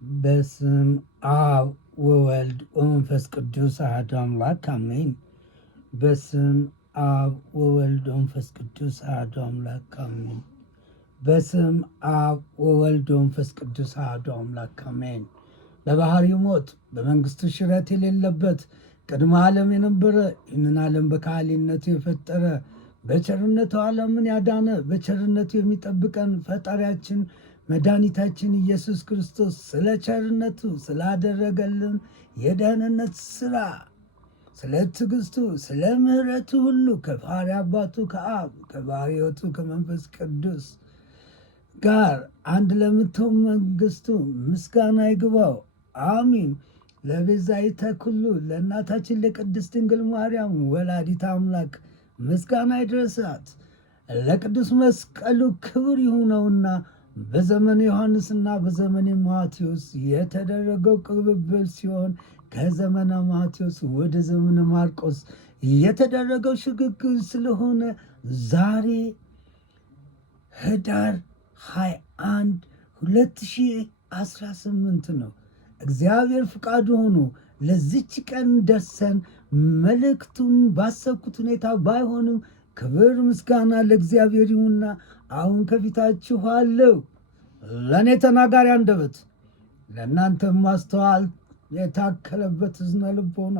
በስም አብ ወወልድ ወመንፈስ ቅዱስ አሐዱ አምላክ አሜን። በስም አብ ወወልድ ወመንፈስ ቅዱስ አሐዱ አምላክ አሜን። በስም አብ ወወልድ ወመንፈስ ቅዱስ አሐዱ አምላክ አሜን። በባህሪው ሞት በመንግስቱ ሽረት የሌለበት ቅድመ ዓለም የነበረ ይህንን ዓለም በካህሊነቱ የፈጠረ በቸርነቱ ዓለምን ያዳነ በቸርነቱ የሚጠብቀን ፈጣሪያችን መድኃኒታችን ኢየሱስ ክርስቶስ ስለ ቸርነቱ ስላደረገልን የደህንነት ስራ፣ ስለ ትዕግስቱ፣ ስለ ምሕረቱ ሁሉ ከባሕርይ አባቱ ከአብ ከባሕርይ ሕይወቱ ከመንፈስ ቅዱስ ጋር አንድ ለምትሆን መንግስቱ ምስጋና ይግባው፣ አሚን። ለቤዛዊተ ኩሉ ለእናታችን ለቅድስት ድንግል ማርያም ወላዲተ አምላክ ምስጋና ይድረሳት። ለቅዱስ መስቀሉ ክብር ይሁነውና በዘመነ ዮሐንስና በዘመነ ማቴዎስ የተደረገው ቅብብል ሲሆን ከዘመነ ማቴዎስ ወደ ዘመነ ማርቆስ የተደረገው ሽግግር ስለሆነ ዛሬ ህዳር 21 2018 ነው። እግዚአብሔር ፍቃዱ ሆኖ ለዚች ቀን ደርሰን መልእክቱን ባሰብኩት ሁኔታ ባይሆንም ክብር ምስጋና ለእግዚአብሔር ይሁንና አሁን ከፊታችሁ አለው። ለእኔ ተናጋሪ አንደበት ለእናንተም ማስተዋል የታከለበት እዝነ ልቦና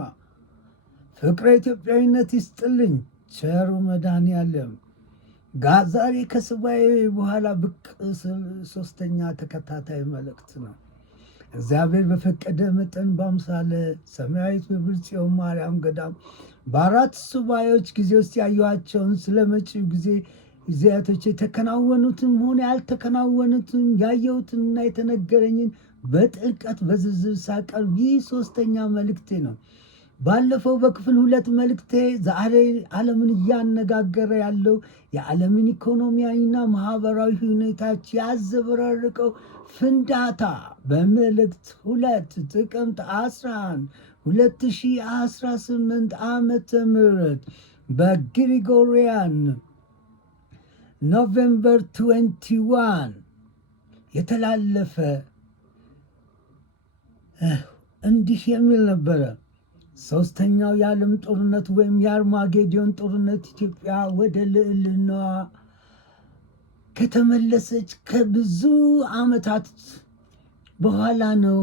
ፍቅረ ኢትዮጵያዊነት ይስጥልኝ ቸሩ መድኃኔዓለም። ዛሬ ከሱባኤ በኋላ ብቅ ስል ሶስተኛ ተከታታይ መልእክት ነው። እግዚአብሔር በፈቀደ መጠን በአምሳለ ሰማያዊት በብርት ጽዮን ማርያም ገዳም በአራት ሱባኤዎች ጊዜ ውስጥ ያየኋቸውን ስለ መጪው ጊዜያቶች የተከናወኑትም ሆነ ያልተከናወኑትም ያየሁትንና የተነገረኝን በጥልቀት በዝርዝር ሳቀርብ ይህ ሶስተኛ መልእክቴ ነው። ባለፈው በክፍል 2 መልእክቴ ዛሬ ዓለምን እያነጋገረ ያለው የዓለምን ኢኮኖሚያዊና ማህበራዊ ሁኔታዎች ያዘበራርቀው ፍንዳታ በመልእክት 2 ጥቅምት 11 2018 ዓመተ ምህረት በግሪጎሪያን ኖቬምበር 21 የተላለፈ እንዲህ የሚል ነበረ። ሶስተኛው የዓለም ጦርነት ወይም የአርማጌዶን ጦርነት ኢትዮጵያ ወደ ልዕልናዋ ከተመለሰች ከብዙ ዓመታት በኋላ ነው።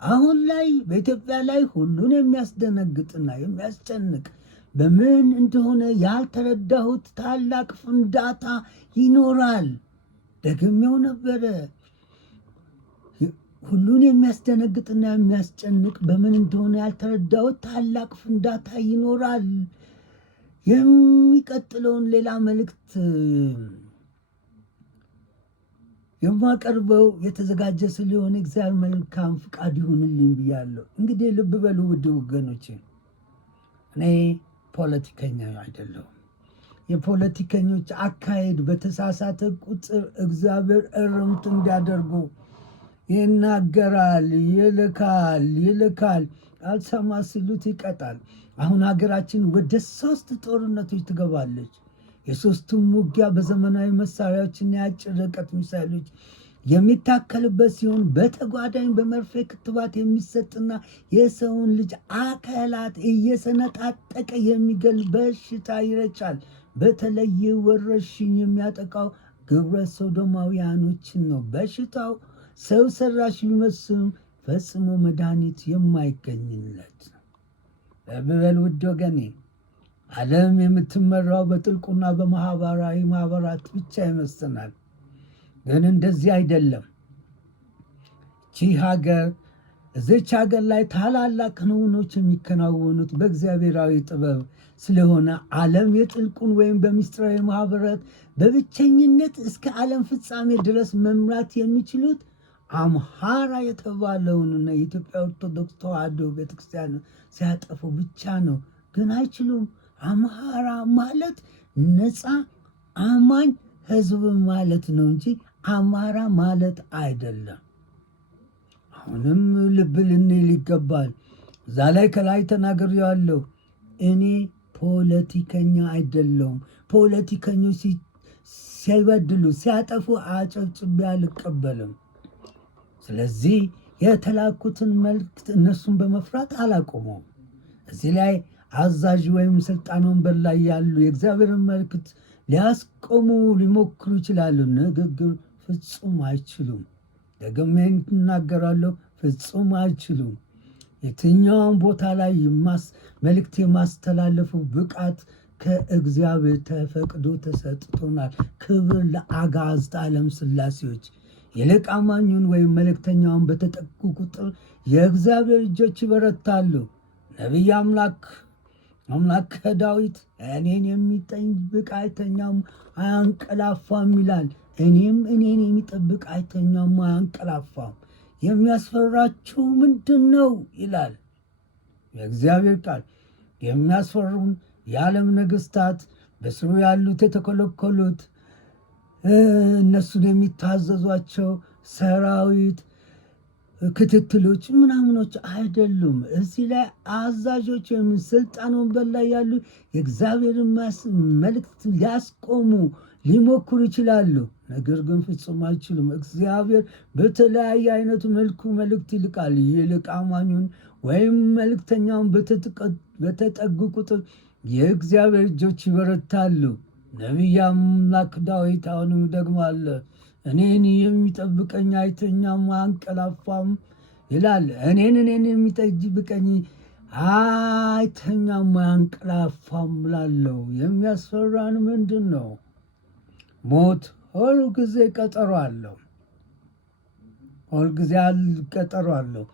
አሁን ላይ በኢትዮጵያ ላይ ሁሉን የሚያስደነግጥና የሚያስጨንቅ በምን እንደሆነ ያልተረዳሁት ታላቅ ፍንዳታ ይኖራል። ደግሜው ነበረ። ሁሉን የሚያስደነግጥና የሚያስጨንቅ በምን እንደሆነ ያልተረዳሁት ታላቅ ፍንዳታ ይኖራል። የሚቀጥለውን ሌላ መልእክት የማቀርበው የተዘጋጀ ስለሆነ እግዚአብሔር መልካም ፍቃድ ይሁንልኝ ብያለሁ። እንግዲህ ልብ በሉ ውድ ወገኖቼ፣ እኔ ፖለቲከኛ አይደለሁም። የፖለቲከኞች አካሄድ በተሳሳተ ቁጥር እግዚአብሔር እርምት እንዲያደርጉ ይናገራል፣ ይልካል፣ አልሰማ ሲሉት ይቀጣል። አሁን ሀገራችን ወደ 3 ጦርነቶች ትገባለች። የሶስቱም ውጊያ በዘመናዊ መሳሪያዎችና የአጭር ርቀት ሚሳይሎች የሚታከልበት ሲሆን በተጓዳኝ በመርፌ ክትባት የሚሰጥና የሰውን ልጅ አካላት እየሰነጣጠቀ የሚገል በሽታ ይረጫል። በተለይ ወረርሽኝ የሚያጠቃው ግብረ ሶዶማውያኖችን ነው። በሽታው ሰው ሰራሽ ቢመስልም ፈጽሞ መድኃኒት የማይገኝለት ነው። በበል ውድ ወገኔ፣ ዓለም የምትመራው በጥልቁና በማህበራዊ ማህበራት ብቻ ይመስናል። ግን እንደዚህ አይደለም። እዚች ሀገር ላይ ታላላቅ ክንውኖች የሚከናወኑት በእግዚአብሔራዊ ጥበብ ስለሆነ ዓለም የጥልቁን ወይም በምስጢራዊ ማህበራት በብቸኝነት እስከ ዓለም ፍጻሜ ድረስ መምራት የሚችሉት አምሃራ የተባለውንና የኢትዮጵያ ኦርቶዶክስ ተዋሕዶ ቤተክርስቲያን ሲያጠፉ ብቻ ነው። ግን አይችሉም። አምሃራ ማለት ነፃ አማኝ ህዝብ ማለት ነው እንጂ አማራ ማለት አይደለም። አሁንም ልብ ልንል ይገባል። እዛ ላይ ከላይ ተናግሬዋለሁ። እኔ ፖለቲከኛ አይደለሁም። ፖለቲከኞች ሲበድሉ ሲያጠፉ አጨብጭቤ አልቀበልም። ስለዚህ የተላኩትን መልእክት እነሱን በመፍራት አላቆመውም። እዚህ ላይ አዛዥ ወይም ስልጣን ወንበር ላይ ያሉ የእግዚአብሔርን መልእክት ሊያስቆሙ ሊሞክሩ ይችላሉ፣ ነገር ግን ፍጹም አይችሉም። ደግሜ እናገራለሁ፣ ፍጹም አይችሉም። የትኛውን ቦታ ላይ መልእክት የማስተላለፉ ብቃት ከእግዚአብሔር ተፈቅዶ ተሰጥቶናል። ክብር ለአጋዕዝተ ዓለም ሥላሴዎች። ይልቅ አማኙን ወይም መልእክተኛውን በተጠጉ ቁጥር የእግዚአብሔር እጆች ይበረታሉ። ነቢይ አምላክ ዳዊት እኔን የሚጠብቅ አይተኛም አያንቀላፋም ይላል። እኔን የሚጠብቅ አይተኛም አያንቀላፋም። የሚያስፈራችሁ ምንድን ነው ይላል የእግዚአብሔር ቃል። የሚያስፈሩን የዓለም ነገሥታት፣ በስሩ ያሉት የተኮለኮሉት፣ እነሱን የሚታዘዟቸው ሰራዊት፣ ክትትሎች ምናምኖች አይደሉም። እዚህ ላይ አዛዦች ወይም ስልጣን ወንበር ላይ ያሉ የእግዚአብሔርን መልእክት ሊያስቆሙ ሊሞክሩ ይችላሉ፣ ነገር ግን ፍጹም አይችሉም። እግዚአብሔር በተለያየ አይነቱ መልኩ መልእክት ይልቃል። ይልቅ አማኙን ወይም መልእክተኛውን በተጠጉ ቁጥር የእግዚአብሔር እጆች ይበረታሉ። ነቢይ አምላክ ዳዊት አሁንም ደግሞ አለ፣ እኔን የሚጠብቀኝ አይተኛም አያንቀላፋም ይላል። እኔን የሚጠብቀኝ አይተኛም አያንቀላፋም ላለው። የሚያስፈራን ምንድን ነው? ሞት ሁል ጊዜ ቀጠሮ አለው። ሁልጊዜ ቀጠሮ አለው።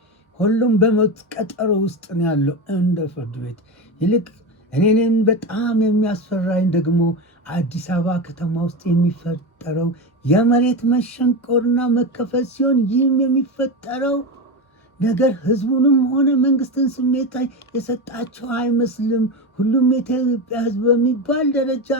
ሁሉም በሞት ቀጠሮ ውስጥ ነው ያለው እንደ ፍርድ ቤት። ይልቅ እኔንም በጣም የሚያስፈራኝ ደግሞ አዲስ አበባ ከተማ ውስጥ የሚፈጠረው የመሬት መሸንቆርና መከፈል ሲሆን ይህም የሚፈጠረው ነገር ህዝቡንም ሆነ መንግስትን ስሜት የሰጣቸው አይመስልም። ሁሉም የኢትዮጵያ ህዝብ በሚባል ደረጃ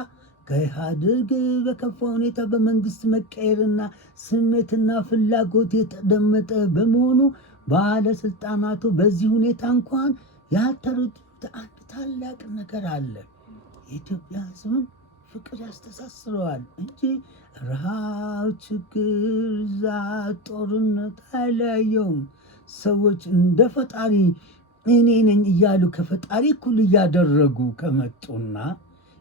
ከኢህአዴግ በከፋ ሁኔታ በመንግስት መቀየርና ስሜትና ፍላጎት የተደመጠ በመሆኑ ባለስልጣናቱ በዚህ ሁኔታ እንኳን ያልተረዱት አንድ ታላቅ ነገር አለ። የኢትዮጵያ ህዝብን ፍቅር ያስተሳስረዋል እንጂ ረሃብ፣ ችግር፣ ዛት፣ ጦርነት አይለያየውም። ሰዎች እንደ ፈጣሪ እኔ ነኝ እያሉ ከፈጣሪ እኩል እያደረጉ ከመጡና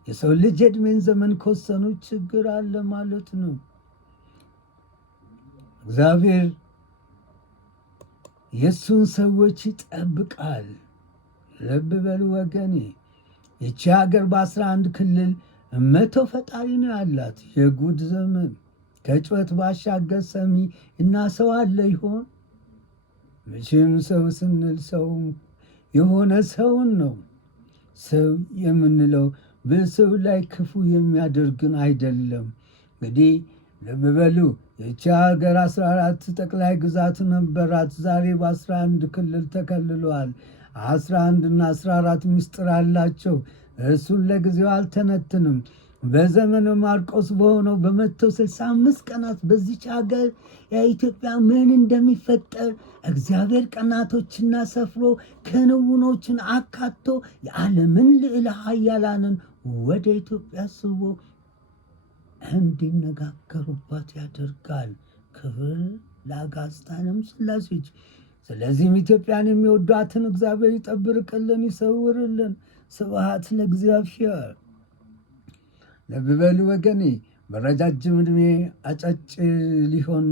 የሰው ልጅ የዕድሜን ዘመን ከወሰኑ ችግር አለ ማለት ነው። እግዚአብሔር የእሱን ሰዎች ይጠብቃል። ልብ በሉ ወገኔ፣ ይቺ ሀገር በ11 ክልል 100 ፈጣሪ ነው ያላት። የጉድ ዘመን። ከጩኸት ባሻገር ሰሚ እና ሰው አለ ይሆን? መቼም ሰው ስንል ሰው የሆነ ሰውን ነው። ሰው የምንለው በሰው ላይ ክፉ የሚያደርግን አይደለም። እንግዲህ ልብ በሉ፣ ይቺ ሀገር 14 ጠቅላይ ግዛት ነበራት። ዛሬ በ11 ክልል ተከልለዋል። 11 እና 14 ምስጢር አላቸው። እሱን ለጊዜው አልተነትንም። በዘመነ ማርቆስ በሆነው በ165 ቀናት በዚች ሀገር የኢትዮጵያ ምን እንደሚፈጠር እግዚአብሔር ቀናቶችና ሰፍሮ ክንውኖችን አካቶ የዓለምን ልዕለ ኃያላንን ወደ ኢትዮጵያ ስቦ እንዲነጋገሩባት ያደርጋል። ክብር ለአጋዕዝተ ዓለም ሥላሴዎች። ስለዚህም ኢትዮጵያን የሚወዷትን እግዚአብሔር ይጠብቅልን፣ ይሰውርልን። ስብሐት ለእግዚአብሔር። ልብ በሉ ወገኔ፣ በረጃጅም ዕድሜ አጫጭር ሊሆኑ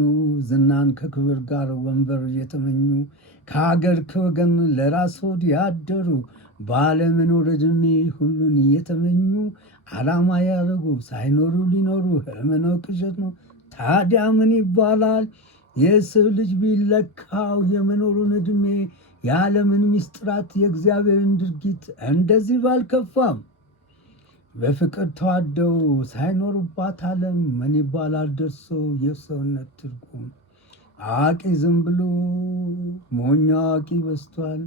ዝናን ከክብር ጋር ወንበር እየተመኙ ከሀገር ከወገን ለራስ ሆድ ያደሩ ባለመኖር ዕድሜ ሁሉን እየተመኙ ዓላማ ያደረጉ ሳይኖሩ ሊኖሩ ሕልም ነው፣ ቅዠት ነው። ታዲያ ምን ይባላል? የሰው ልጅ ቢለካው የመኖሩን ዕድሜ የዓለምን ምስጢራት የእግዚአብሔርን ድርጊት እንደዚህ ባልከፋም። በፍቅር ተዋደው ሳይኖሩባት ዓለም ምን ይባላል ደርሶ የሰውነት ትርጉም? አዋቂ ዝም ብሎ ሞኛ አዋቂ በስቷል።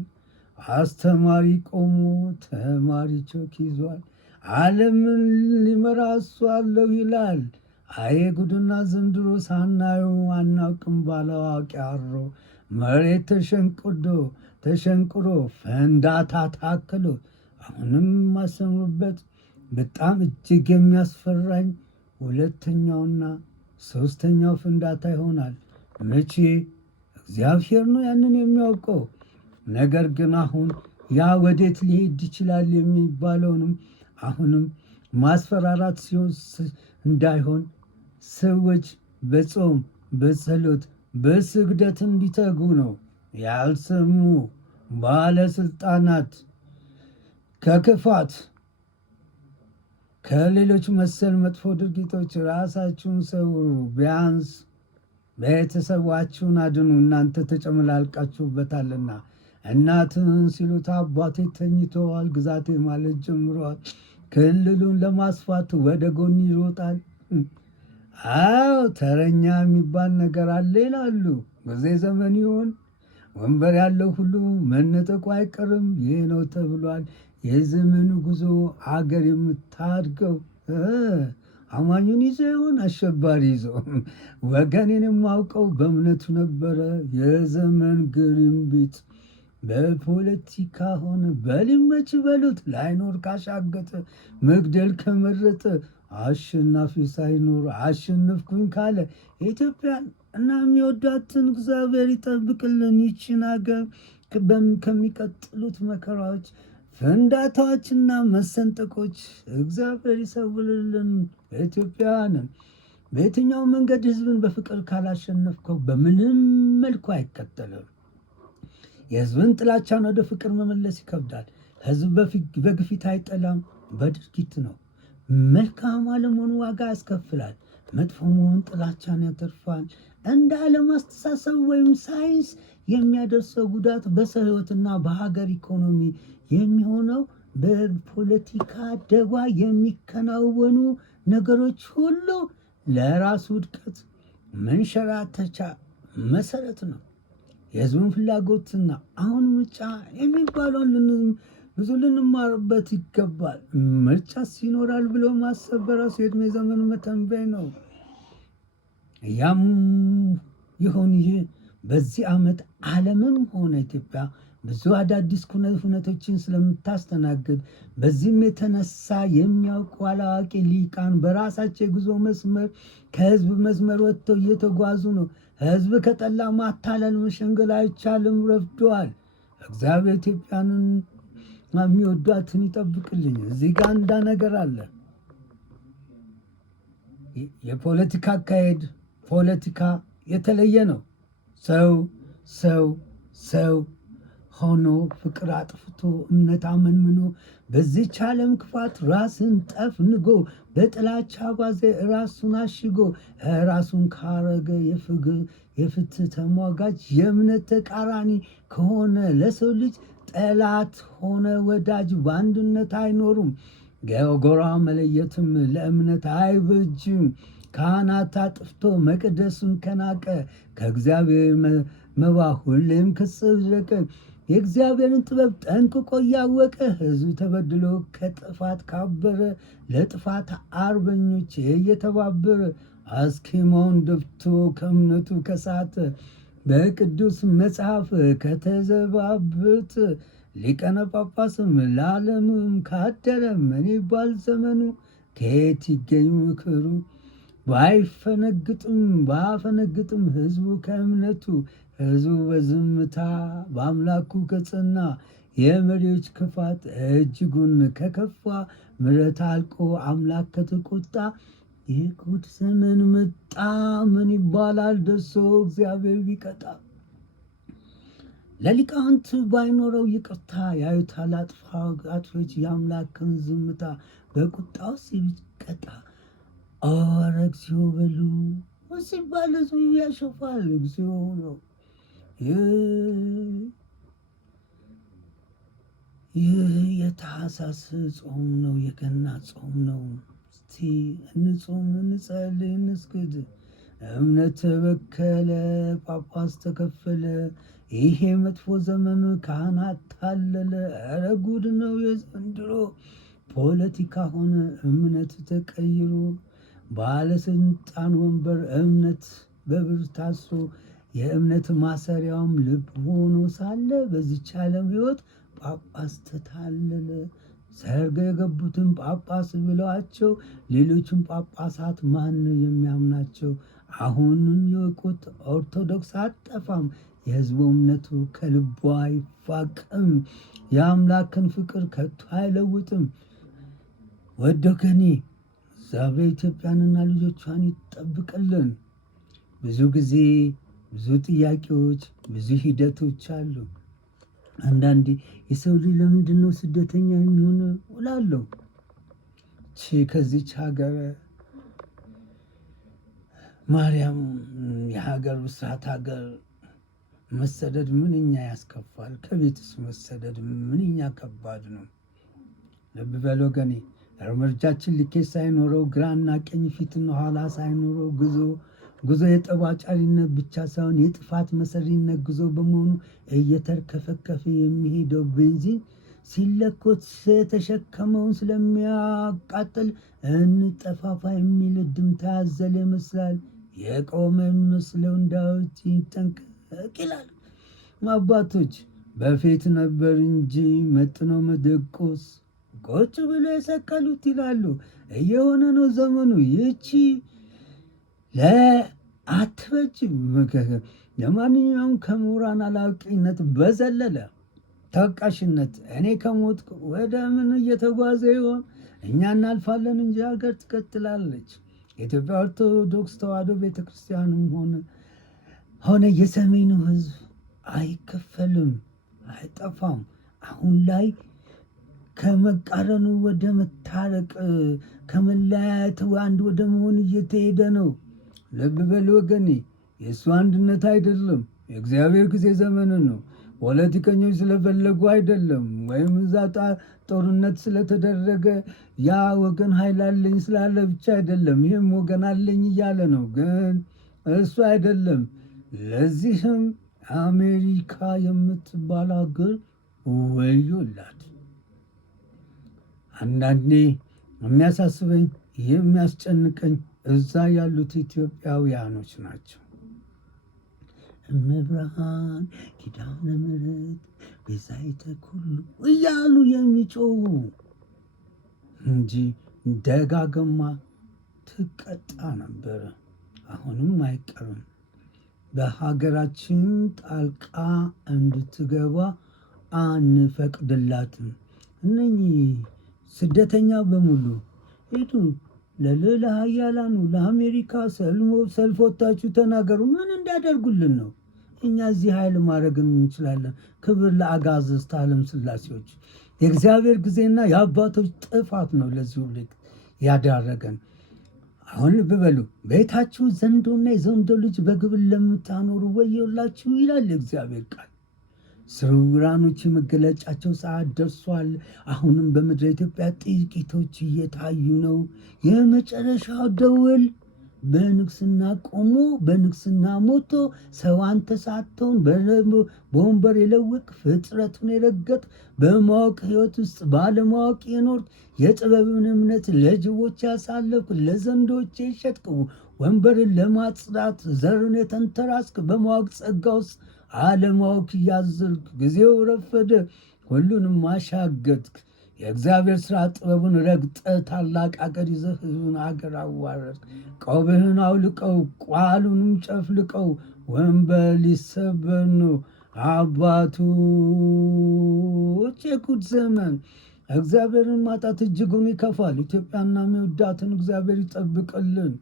አስተማሪ ቆሞ ተማሪ ቾክ ይዟል። ዓለምን ሊመራ እሱ አለው ይላል። አየ ጉድና ዘንድሮ ሳናየው አናውቅም ባላዋቂ አሮ መሬት ተሸንቁሮ ፈንዳታ ታክሎ አሁንም ማሰምሩበት በጣም እጅግ የሚያስፈራኝ ሁለተኛውና ሶስተኛው ፍንዳታ ይሆናል። መቼ? እግዚአብሔር ነው ያንን የሚያውቀው። ነገር ግን አሁን ያ ወዴት ሊሄድ ይችላል የሚባለውንም አሁንም ማስፈራራት ሲሆን እንዳይሆን ሰዎች በጾም በጸሎት በስግደት እንዲተጉ ነው። ያልሰሙ ባለስልጣናት ከክፋት ከሌሎች መሰል መጥፎ ድርጊቶች ራሳችሁን ሰውሩ። ቢያንስ ቤተሰባችሁን አድኑ፣ እናንተ ተጨመላልቃችሁበታልና። እናትህን ሲሉት አባቴ ተኝተዋል፣ ግዛቴ ማለት ጀምረዋል። ክልሉን ለማስፋት ወደ ጎን ይሮጣል። አዎ ተረኛ የሚባል ነገር አለ ይላሉ። ጊዜ ዘመን ይሆን ወንበር ያለው ሁሉ መነጠቁ አይቀርም። ይህ ነው ተብሏል። የዘመኑ ጉዞ አገር የምታድገው አማኙን ይዞ ይሆን አሸባሪ ይዞ? ወገኔን የማውቀው በእምነቱ ነበረ። የዘመን ግርምቢት በፖለቲካ ሆነ በሊመች በሉት ላይኖር ካሻገተ መግደል ከመረጠ አሸናፊ ሳይኖር አሸነፍኩኝ ካለ ኢትዮጵያን እና የሚወዳትን እግዚአብሔር ይጠብቅልን። ይችን ሀገር ከሚቀጥሉት መከራዎች፣ ፍንዳታዎችና መሰንጠቆች እግዚአብሔር ይሰውርልን። ኢትዮጵያውያንን በየትኛው መንገድ ህዝብን በፍቅር ካላሸነፍከው በምንም መልኩ አይከተልም። የህዝብን ጥላቻን ወደ ፍቅር መመለስ ይከብዳል። ህዝብ በግፊት አይጠላም፣ በድርጊት ነው። መልካም አለመሆኑ ዋጋ ያስከፍላል። መጥፎ መሆን ጥላቻን ያተርፋል። እንደ ዓለም አስተሳሰብ ወይም ሳይንስ የሚያደርሰው ጉዳት በሰው ህይወትና በሀገር ኢኮኖሚ የሚሆነው በፖለቲካ ደባ የሚከናወኑ ነገሮች ሁሉ ለራሱ ውድቀት መንሸራተቻ መሰረት ነው። የህዝቡን ፍላጎትና አሁን ምርጫ የሚባለውን ብዙ ልንማርበት ይገባል። ምርጫስ ይኖራል ብሎ ማሰብ በራሱ የዕድሜ ዘመን መተንበይ ነው። ያም ይሁን ይህ በዚህ ዓመት ዓለምም ሆነ ኢትዮጵያ ብዙ አዳዲስ ሁነቶችን ስለምታስተናግድ በዚህም የተነሳ የሚያውቁ አላዋቂ ሊቃን በራሳቸው የጉዞ መስመር ከህዝብ መስመር ወጥተው እየተጓዙ ነው። ህዝብ ከጠላ ማታለል መሸንገል አይቻልም፣ ረፍደዋል። እግዚአብሔር ኢትዮጵያንን የሚወዷትን ይጠብቅልኝ። እዚህ ጋር እንዳ ነገር አለ። የፖለቲካ አካሄድ ፖለቲካ የተለየ ነው። ሰው ሆኖ ፍቅር አጥፍቶ እምነት አመንምኖ በዚች ዓለም ክፋት ራስን ጠፍንጎ በጥላቻ ባዜ ራሱን አሽጎ ራሱን ካረገ የፍትህ ተሟጋች የእምነት ተቃራኒ ከሆነ ለሰው ልጅ ጠላት ሆነ ወዳጅ በአንድነት አይኖሩም። ጎራ መለየትም ለእምነት አይበጅም። ካህናት አጥፍቶ መቅደሱን ከናቀ ከእግዚአብሔር መባ ሁሌም ከጸደቀ የእግዚአብሔርን ጥበብ ጠንቅቆ እያወቀ ሕዝቡ ተበድሎ ከጥፋት ካበረ ለጥፋት አርበኞች እየተባበረ አስኬማውን ደፍቶ ከእምነቱ ከሳተ በቅዱስ መጽሐፍ ከተዘባበት ሊቀነ ጳጳስም ለዓለምም ካደረ ምን ይባል ዘመኑ? ከየት ይገኝ ምክሩ? ባፈነግጥም ሕዝቡ ከእምነቱ ሕዝቡ በዝምታ በአምላኩ ከጸና የመሪዎች ክፋት እጅጉን ከከፋ ምሕረት አልቆ አምላክ ከተቆጣ የጉድ ዘመን መጣ። ምን ይባላል ደርሶ እግዚአብሔር ቢቀጣ? ለሊቃውንት ባይኖረው ይቅርታ ያዩታል አጥፊዎች የአምላክን ዝምታ በቁጣው ሲቀጣ። ኧረ እግዚኦ በሉ ሲባል ሕዝቡ ያሸፋል። እግዚኦ ነው። ይህ የታኅሳስ ጾም ነው፣ የገና ጾም ነው። እስቲ እንጾም፣ እንጸልይ፣ እንስግድ። እምነት ተበከለ፣ ጳጳስ ተከፈለ። ይሄ መጥፎ ዘመኑ ካህናት ታለለ። ኧረ ጉድ ነው የዘንድሮ። ፖለቲካ ሆነ እምነት ተቀይሮ ባለስልጣን ወንበር እምነት በብር ታስሮ የእምነት ማሰሪያውም ልብ ሆኖ ሳለ በዚች ዓለም ሕይወት ጳጳስ ተታለለ። ሰርገ የገቡትን ጳጳስ ብለዋቸው ሌሎችን ጳጳሳት ማን የሚያምናቸው? አሁንም የወቁት ኦርቶዶክስ አጠፋም፣ የሕዝቡ እምነቱ ከልቡ አይፋቅም። የአምላክን ፍቅር ከቶ አይለውጥም። ወደ ገኔ እግዚአብሔር ኢትዮጵያንና ልጆቿን ይጠብቅልን። ብዙ ጊዜ ብዙ ጥያቄዎች፣ ብዙ ሂደቶች አሉ። አንዳንዴ የሰው ልጅ ለምንድን ነው ስደተኛ የሚሆን እላለሁ። ከዚች ሀገር ማርያም የሀገር ብስራት ሀገር መሰደድ ምንኛ ያስከፋል። ከቤትስ መሰደድ ምንኛ ከባድ ነው። ልብ በል ወገኔ፣ እርምጃችን ልኬት ሳይኖረው ግራና ቀኝ ፊትና ኋላ ሳይኖረው ጉዞ የጠባጫሪነት ብቻ ሳይሆን የጥፋት መሰሪነት ጉዞ በመሆኑ እየተርከፈከፈ የሚሄደው ቤንዚን ሲለኮት የተሸከመውን ስለሚያቃጥል እንጠፋፋ የሚል ድምታ ያዘለ ይመስላል። የቆመ የሚመስለው ዳዊት ይጠንቀቅ ይላል። አባቶች በፊት ነበር እንጂ መጥነው መደቆስ ቁጭ ብሎ የሰቀሉት ይላሉ። እየሆነ ነው ዘመኑ። ይቺ ለአትበጅም። ለማንኛውም ከምሁራን አላዋቂነት በዘለለ ተወቃሽነት እኔ ከሞት ወደ ምን እየተጓዘ ይሆን? እኛ እናልፋለን እንጂ ሀገር ትቀጥላለች። የኢትዮጵያ ኦርቶዶክስ ተዋሕዶ ቤተክርስቲያንም ሆነ የሰሜኑ ሕዝብ አይከፈልም፣ አይጠፋም። አሁን ላይ ከመቃረኑ ወደ መታረቅ፣ ከመለያየት አንድ ወደ መሆን እየተሄደ ነው። ልብ በል ወገኔ፣ የእሱ አንድነት አይደለም፣ የእግዚአብሔር ጊዜ ዘመንን ነው። ፖለቲከኞች ስለፈለጉ አይደለም፣ ወይም እዛ ጦርነት ስለተደረገ ያ ወገን ኃይል አለኝ ስላለ ብቻ አይደለም። ይህም ወገን አለኝ እያለ ነው፣ ግን እሱ አይደለም። ለዚህም አሜሪካ የምትባል ሀገር ወዮላት። አንዳንዴ የሚያሳስበኝ የሚያስጨንቀኝ እዛ ያሉት ኢትዮጵያውያኖች ናቸው። እመብርሃን ኪዳነ ምሕረት ቤዛዊተ ኩሉ እያሉ የሚጮሁ እንጂ ደጋግማ ትቀጣ ነበረ። አሁንም አይቀርም። በሀገራችን ጣልቃ እንድትገባ አንፈቅድላትም። እነኚህ ስደተኛ በሙሉ ሄዱ ለሌላ ሀያላኑ ለአሜሪካ ሰልፍ ወጥታችሁ ተናገሩ። ምን እንዳደርጉልን ነው? እኛ እዚህ ኃይል ማድረግ እንችላለን። ክብር ለአጋዕዝተ ዓለም ሥላሴዎች። የእግዚአብሔር ጊዜና የአባቶች ጥፋት ነው ለዚህ ሁሉ ያዳረገን። አሁን ልብ በሉ። ቤታችሁ ዘንዶና የዘንዶ ልጅ በግብር ለምታኖሩ ወዮላችሁ ይላል የእግዚአብሔር ቃል። ስውራኖች የመገለጫቸው ሰዓት ደርሷል። አሁንም በምድረ ኢትዮጵያ ጥቂቶች እየታዩ ነው። የመጨረሻው ደወል በንግስና ቆሞ በንግስና ሞቶ ሰው አንተ ሳትሆን በወንበር የለወቅ ፍጥረቱን የረገጥ በማወቅ ሕይወት ውስጥ ባለማወቅ የኖርክ የጥበብን እምነት ለጅቦች ያሳለፍክ ለዘንዶች የሸጥክ ወንበርን ለማጽዳት ዘርን የተንተራስክ በማወቅ ጸጋ ውስጥ አለማወቅ እያዘልክ ጊዜው ረፈደ፣ ሁሉንም አሻገትክ። የእግዚአብሔር ሥራ ጥበቡን ረግጠ ታላቅ አገር ይዘህ ሕዝቡን አገር አዋረድክ። ቆብህን አውልቀው ቋሉንም ጨፍልቀው ወንበር ሊሰበር ነው። አባቶች የጉድ ዘመን። እግዚአብሔርን ማጣት እጅጉን ይከፋል። ኢትዮጵያና የሚወዳትን እግዚአብሔር ይጠብቅልን።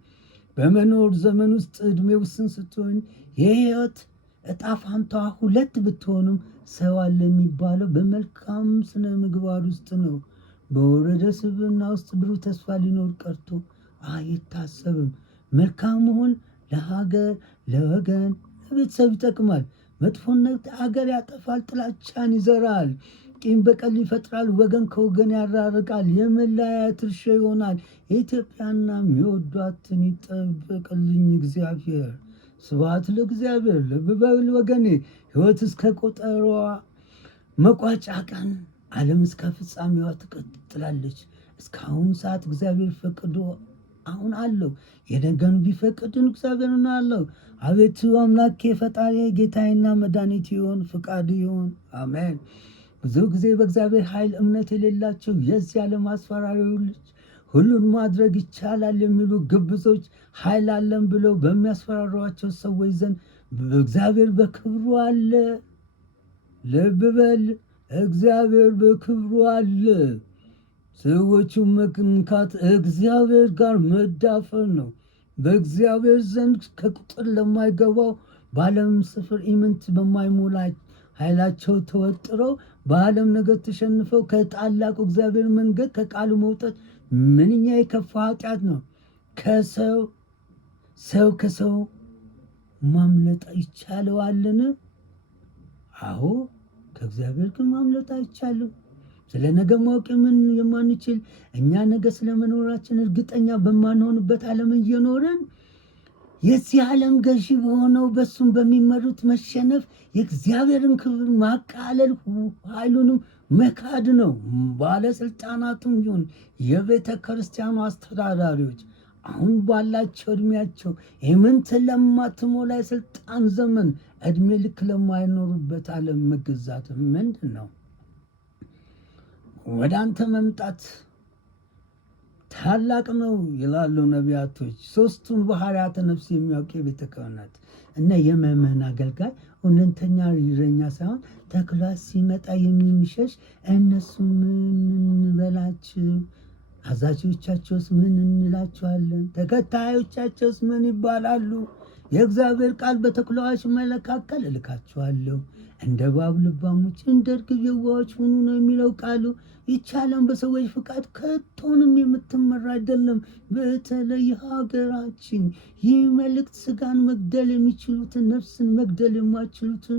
በመኖር ዘመን ውስጥ ዕድሜ ውስን ስትሆን የሕይወት እጣ ፋንታዋ ሁለት ብትሆንም ሰው አለ የሚባለው በመልካም ስነ ምግባር ውስጥ ነው። በወረደ ስብዕና ውስጥ ብሩህ ተስፋ ሊኖር ቀርቶ አይታሰብም። መልካም መሆን ለሀገር፣ ለወገን፣ ለቤተሰብ ይጠቅማል። መጥፎነት አገር ያጠፋል፣ ጥላቻን ይዘራል፣ ቂም በቀል ይፈጥራል፣ ወገን ከወገን ያራርቃል፣ የመለያየት እርሾ ይሆናል። የኢትዮጵያና የሚወዷትን ይጠብቅልኝ እግዚአብሔር። ስብሐት ለእግዚአብሔር። ልብ በል ወገኔ፣ ሕይወት እስከ ቆጠሯ መቋጫ ቀን ዓለም እስከ ፍጻሜዋ ትቀጥላለች። እስካሁን ሰዓት እግዚአብሔር ፈቅዶ አሁን አለው። የነገኑ ቢፈቅድን እግዚአብሔርን አለው። አቤቱ አምላኬ ፈጣሪ ጌታዬና መድኃኒት ይሆን ፍቃድ ይሆን። አሜን። ብዙ ጊዜ በእግዚአብሔር ኃይል እምነት የሌላቸው የዚህ ዓለም አስፈራሪዎች ሁሉን ማድረግ ይቻላል የሚሉ ግብዞች ኃይል አለን ብለው በሚያስፈራሯቸው ሰዎች ዘንድ እግዚአብሔር በክብሩ አለ። ልብ በል፣ እግዚአብሔር በክብሩ አለ። ሰዎቹን መንካት እግዚአብሔር ጋር መዳፈር ነው። በእግዚአብሔር ዘንድ ከቁጥር ለማይገባው በዓለም ስፍር ኢምንት በማይሞላ ኃይላቸው ተወጥረው በዓለም ነገር ተሸንፈው ከታላቁ እግዚአብሔር መንገድ ከቃሉ መውጣት ምንኛ የከፋ ኃጢአት ነው። ከሰው ማምለጥ ይቻለዋልን? አዎ፣ ከእግዚአብሔር ግን ማምለጥ አይቻልም። ስለ ነገ ማወቅ የማንችል እኛ ነገ ስለመኖራችን እርግጠኛ በማንሆንበት ዓለም እየኖርን የዚህ ዓለም ገዢ በሆነው በሱም በሚመሩት መሸነፍ የእግዚአብሔርን ክብር ማቃለል ኃይሉንም መካድ ነው። ባለስልጣናቱም ይሁን የቤተ ክርስቲያኑ አስተዳዳሪዎች አሁን ባላቸው እድሜያቸው ኢምንት ለማትሞላ የስልጣን ዘመን እድሜ ልክ ለማይኖሩበት ዓለም መገዛት ምንድን ነው? ወደ አንተ መምጣት ታላቅ ነው ይላሉ ነቢያቶች። ሶስቱን ባህርያተ ነፍስ የሚያውቅ የቤተ ክህነት እና የምእመን አገልጋይ እውነተኛ እረኛ ሳይሆን ተኩላ ሲመጣ የሚሸሽ። እነሱ ምን እንበላችሁ? አዛዦቻቸውስ ምን እንላቸዋለን? ተከታዮቻቸውስ ምን ይባላሉ? የእግዚአብሔር ቃል በተኩላዎች መካከል እልካችኋለሁ፣ እንደ እባብ ልባሞች እንደ ርግብ የዋሆች ሁኑ ነው የሚለው ቃሉ። ይህች ዓለም በሰዎች ፍቃድ ከቶንም የምትመራ አይደለም። በተለይ ሀገራችን ይህ መልእክት ስጋን መግደል የሚችሉትን ነፍስን መግደል የማይችሉትን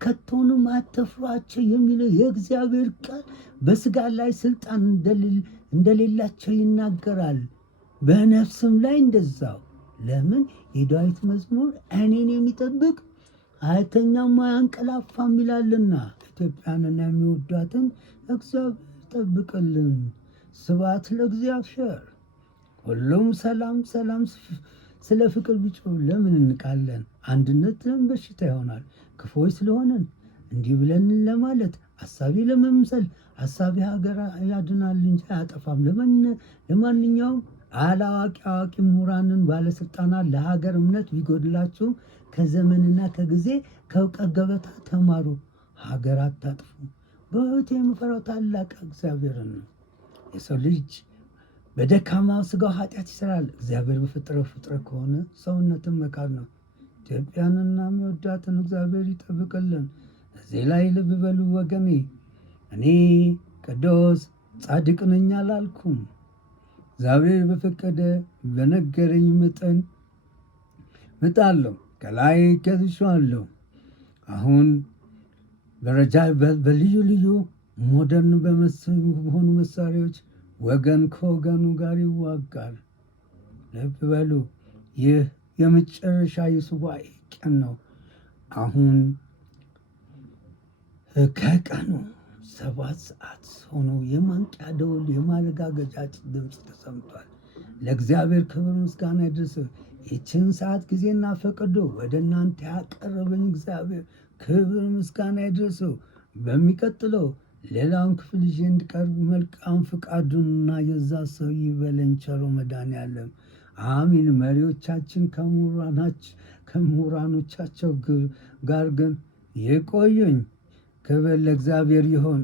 ከቶንም አትፍሯቸው የሚለው የእግዚአብሔር ቃል በስጋ ላይ ስልጣን እንደሌላቸው ይናገራል። በነፍስም ላይ እንደዛው። ለምን? የዳዊት መዝሙር እኔን የሚጠብቅ አይተኛም አያንቀላፋም ይላልና። ኢትዮጵያንና የሚወዷትን እግዚአብሔር ይጠብቅልን። ስብሐት ለእግዚአብሔር። ሁሉም ሰላም ሰላም። ስለ ፍቅር ቢጮህ ለምን እንቃለን? አንድነት ለምን በሽታ ይሆናል? ክፉዎች ስለሆነን እንዲህ ብለን ለማለት አሳቢ ለመምሰል አሳቢ ሀገር ያድናል እንጂ አያጠፋም። ለማንኛውም አዋቂ ምሁራንን ባለስልጣናት ለሀገር እምነት ቢጎድላችሁም ከዘመንና ከጊዜ ከእውቀት ገበታ ተማሩ። ሀገር አታጥፉ። በሕይወት የምፈራው ታላቅ እግዚአብሔርን ነው። የሰው ልጅ በደካማ ስጋው ኃጢአት ይሰራል። እግዚአብሔር በፈጠረው ፍጥረት ከሆነ ሰውነትን መካድ ነው። ኢትዮጵያንና የሚወዳትን እግዚአብሔር ይጠብቅልን። እዚህ ላይ ልብ በሉ ወገኔ፣ እኔ ቅዱስ ጻድቅ ነኝ አላልኩም። እግዚአብሔር በፈቀደ በነገረኝ መጠን እመጣለሁ። ከላይ ገዝቼዋለሁ። አሁን በልዩ ልዩ ሞደርን በሆኑ መሳሪያዎች ወገን ከወገኑ ጋር ይዋጋል። ልብ በሉ፣ ይህ የመጨረሻ የሱባኤ ቀን ነው። አሁን ከቀኑ 7 ሰዓት ሆኖ የማንቂያ ደወል የማረጋገጫ ድምፅ ተሰምቷል። ለእግዚአብሔር ክብር ምስጋና ይድረስ። ይችን ሰዓት ጊዜና ፈቅዶ ወደ እናንተ ያቀረበኝ እግዚአብሔር ክብር ምስጋና ይድረሰው። በሚቀጥለው ሌላውን ክፍል ይዤ እንድቀርብ መልካም ፍቃዱንና የዛ ሰው ይበለኝ ቸሮ መድኃኔዓለም አሚን። መሪዎቻችን ከምሁራኖቻቸው ጋር ግን የቆዩኝ። ክብር ለእግዚአብሔር ይሆን።